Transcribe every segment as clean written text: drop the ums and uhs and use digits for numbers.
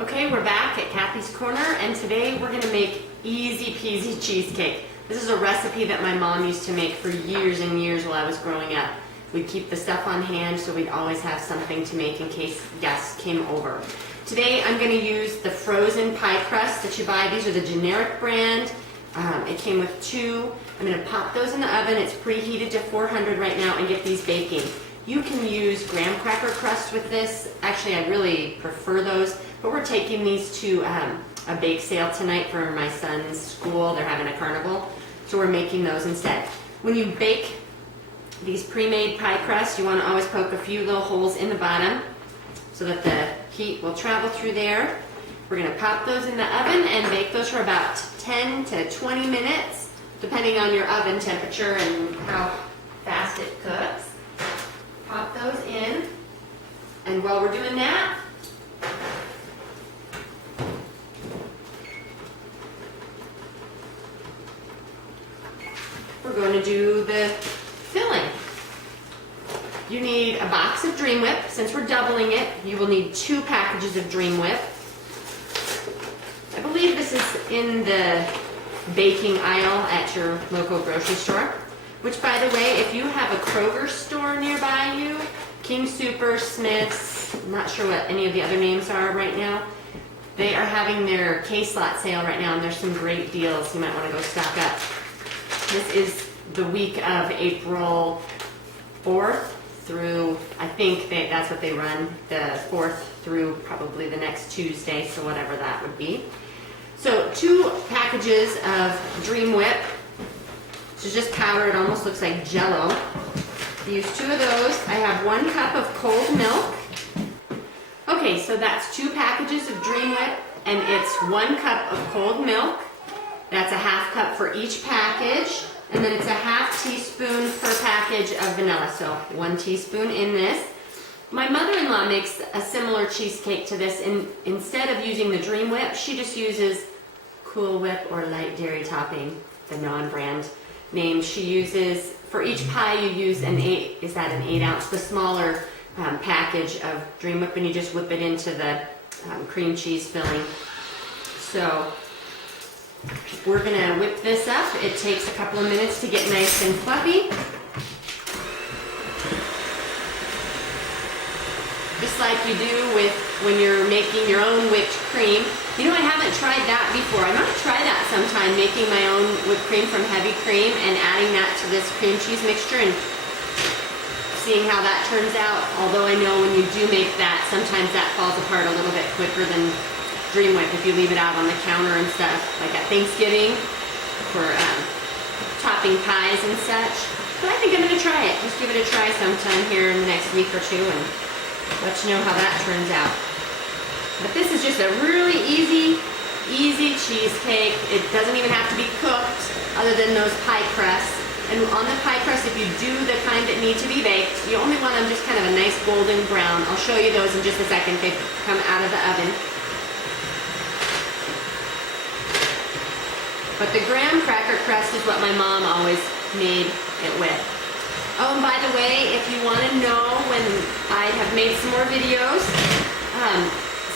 Okay, we're back at Kathy's Corner, and today we're going to make easy peasy cheesecake. This is a recipe that my mom used to make for years and years while I was growing up. We'd keep the stuff on hand so we'd always have something to make in case guests came over. Today I'm going to use the frozen pie crust that you buy. These are the generic brand. It came with 2. I'm going to pop those in the oven. It's preheated to 400 right now and get these baking. You can use graham cracker crust with this. Actually, I really prefer those, but we're taking these to a bake sale tonight for my son's school. They're having a carnival, so we're making those instead. When you bake these pre-made pie crusts, you want to always poke a few little holes in the bottom so that the heat will travel through there. We're going to pop those in the oven and bake those for about 10 to 20 minutes, depending on your oven temperature and how fast it cooks. Pop those in, and while we're doing that, we're going to do the filling. You need a box of Dream Whip. Since we're doubling it, you will need 2 packages of Dream Whip. I believe this is in the baking aisle at your local grocery store. Which, by the way, if you have a Kroger store nearby you, King Super, Smith's, I'm not sure what any of the other names are right now, they are having their K-Slot sale right now, and there's some great deals. You might want to go stock up. This is the week of April 4th through, I think that's what they run, the 4th through probably the next Tuesday, so whatever that would be. So 2 packages of Dream Whip. It's just powder. It almost looks like Jell-O. Use 2 of those. I have 1 cup of cold milk. Okay, so that's 2 packages of Dream Whip, and it's 1 cup of cold milk. That's a ½ cup for each package, and then it's a ½ teaspoon per package of vanilla. So 1 teaspoon in this. My mother-in-law makes a similar cheesecake to this, and instead of using the Dream Whip, she just uses Cool Whip or light dairy topping, the non-brand name. She uses, for each pie you use an 8 ounce, the smaller package of Dream Whip, and you just whip it into the cream cheese filling. So we're gonna whip this up. It takes a couple of minutes to get nice and fluffy. Just like you do with when you're making your own whipped cream. You know, I haven't tried that before. I might try that sometime, making my own whipped cream from heavy cream and adding that to this cream cheese mixture and seeing how that turns out. Although I know when you do make that, sometimes that falls apart a little bit quicker than Dream Whip if you leave it out on the counter and stuff, like at Thanksgiving for topping pies and such. But I think I'm going to try it. Just give it a try sometime here in the next week or 2 and let you know how that turns out. But this is just a really easy cheesecake. It doesn't even have to be cooked other than those pie crusts. And on the pie crust, if you do the kind that need to be baked, you only want them just kind of a nice golden brown. I'll show you those in just a second. They come out of the oven. But the graham cracker crust is what my mom always made it with. Oh, and by the way, if you want to know when I have made some more videos,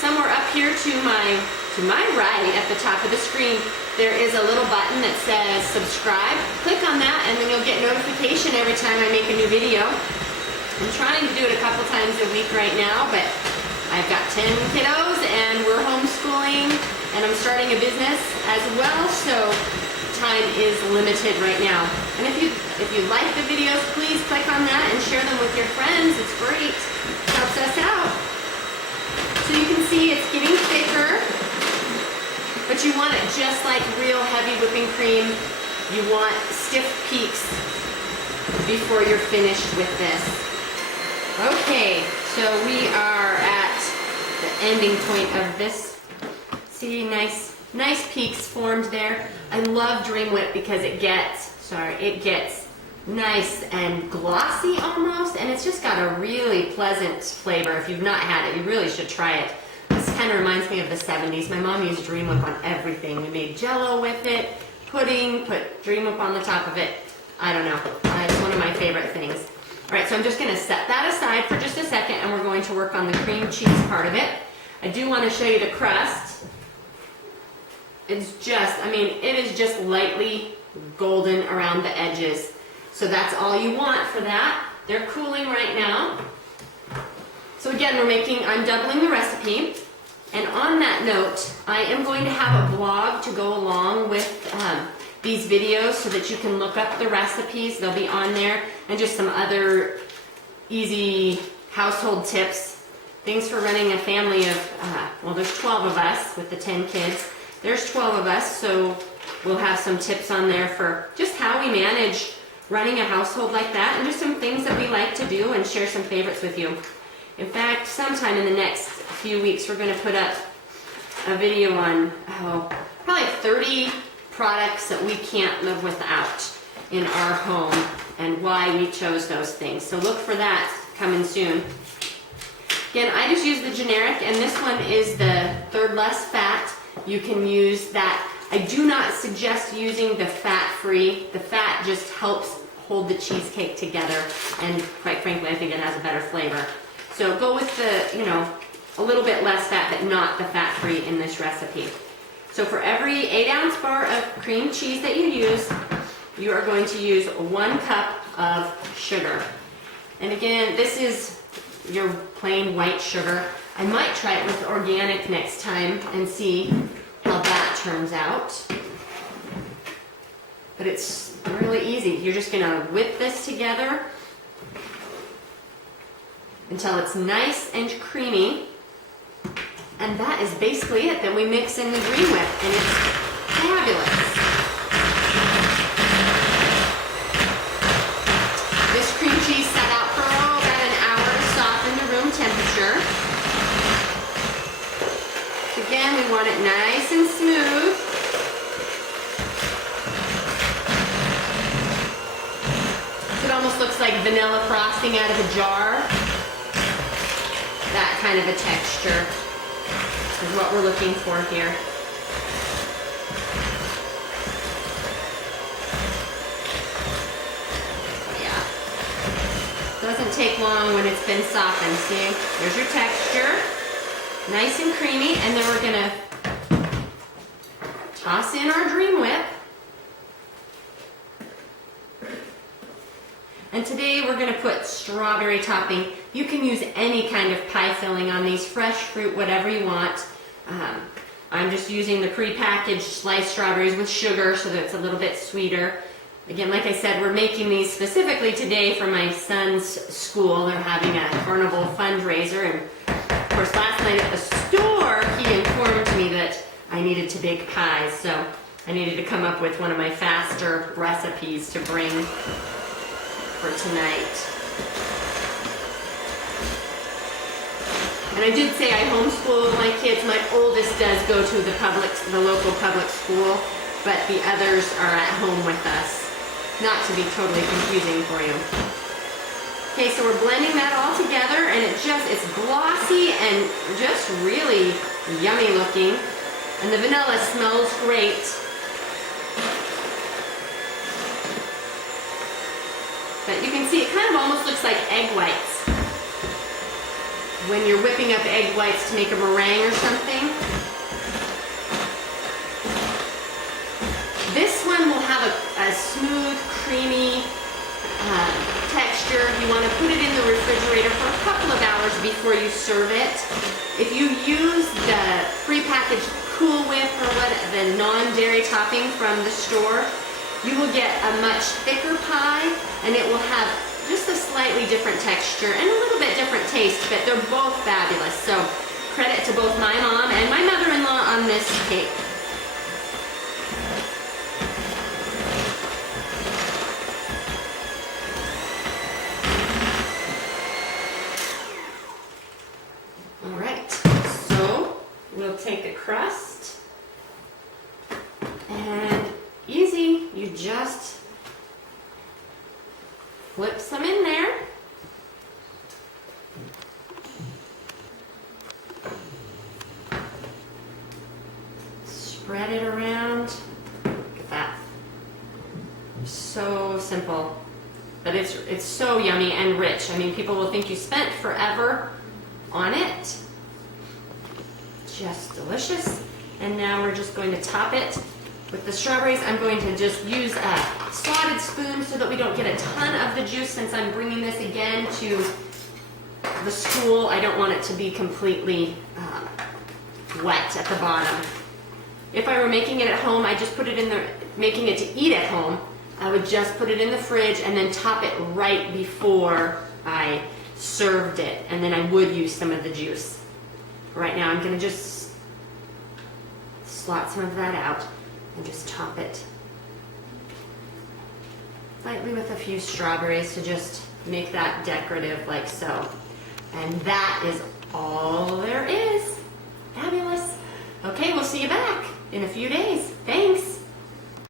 somewhere up here to my right at the top of the screen, there is a little button that says subscribe. Click on that and then you'll get notification every time I make a new video. I'm trying to do it a couple times a week right now, but I've got 10 kiddos and we're homeschooling and I'm starting a business as well, so time is limited right now. And if you like the videos, please click on that and share them with your friends. It's great. It helps us out. So you can see it's getting thicker, but you want it just like real heavy whipping cream. You want stiff peaks before you're finished with this. Okay, so we are at the ending point of this. See, nice peaks formed there. I love Dream Whip because it gets nice and glossy almost, and it's just got a really pleasant flavor. If you've not had it, you really should try it. This kind of reminds me of the 70s. My mom used Dream Whip on everything. We made Jell-O with it, pudding, put Dream Whip on the top of it. I don't know. It's one of my favorite things. All right, so I'm just going to set that aside for just a second, and we're going to work on the cream cheese part of it. I do want to show you the crust. It's just, I mean, it is just lightly golden around the edges. So that's all you want for that. They're cooling right now. So again, I'm doubling the recipe. And on that note, I am going to have a blog to go along with these videos so that you can look up the recipes. They'll be on there, and just some other easy household tips. Things for running a family of, well, there's 12 of us with the 10 kids. There's 12 of us, so we'll have some tips on there for just how we manage running a household like that, and just some things that we like to do, and share some favorites with you. In fact, sometime in the next few weeks, we're going to put up a video on probably 30 products that we can't live without in our home and why we chose those things. So look for that coming soon. Again, I just use the generic, and this one is the third less fat. You can use that. I do not suggest using the fat-free. The fat just helps hold the cheesecake together, and quite frankly, I think it has a better flavor. So go with the, a little bit less fat, but not the fat-free in this recipe. So for every 8-ounce bar of cream cheese that you use, you are going to use 1 cup of sugar. And again, this is your plain white sugar. I might try it with organic next time and see how that turns out. But it's really easy. You're just going to whip this together until it's nice and creamy. And that is basically it. Then we mix in the Dream Whip, and it's fabulous. This cream cheese sat out for about an hour to soften to room temperature. Again, we want it nice and smooth. It almost looks like vanilla frosting out of a jar. That kind of a texture is what we're looking for here. Yeah. Doesn't take long when it's been softened. See, here's your texture. Nice and creamy, and then we're gonna toss in our Dream Whip. And today we're gonna put strawberry topping. You can use any kind of pie filling on these, fresh fruit, whatever you want. I'm just using the prepackaged sliced strawberries with sugar so that it's a little bit sweeter. Again, like I said, we're making these specifically today for my son's school. They're having a carnival fundraiser, and of course last night at the store he informed me that I needed to bake pies, so I needed to come up with one of my faster recipes to bring for tonight. And I did say I homeschool my kids. My oldest does go to the local public school, but the others are at home with us. Not to be totally confusing for you. Okay, so we're blending that all together, and it's glossy and just really yummy looking. And the vanilla smells great. But you can see it kind of almost looks like egg whites when you're whipping up egg whites to make a meringue or something. This one will have a smooth, creamy texture. You want to put it in the refrigerator for a couple of hours before you serve it. If you use the prepackaged Cool Whip or the non-dairy topping from the store, you will get a much thicker pie, and it will have just a slightly different texture and a little bit different taste, but they're both fabulous. So credit to both my mom and my mother-in-law on this cake. All right, so we'll take the crust, and easy, you just flip some in there. Spread it around. Look at that. So simple, but it's so yummy and rich. I mean, people will think you spent forever on it. just delicious. And now we're just going to top it with the strawberries. I'm going to just use a slotted spoon so that we don't get a ton of the juice since I'm bringing this again to the school. I don't want it to be completely wet at the bottom. If I were making it at home, I just put it in the, making it to eat at home, I would just put it in the fridge and then top it right before I served it. And then I would use some of the juice. Right now I'm gonna just slot some of that out and just top it lightly with a few strawberries to just make that decorative like so. And that is all there is. Fabulous. Okay, we'll see you back in a few days. Thanks.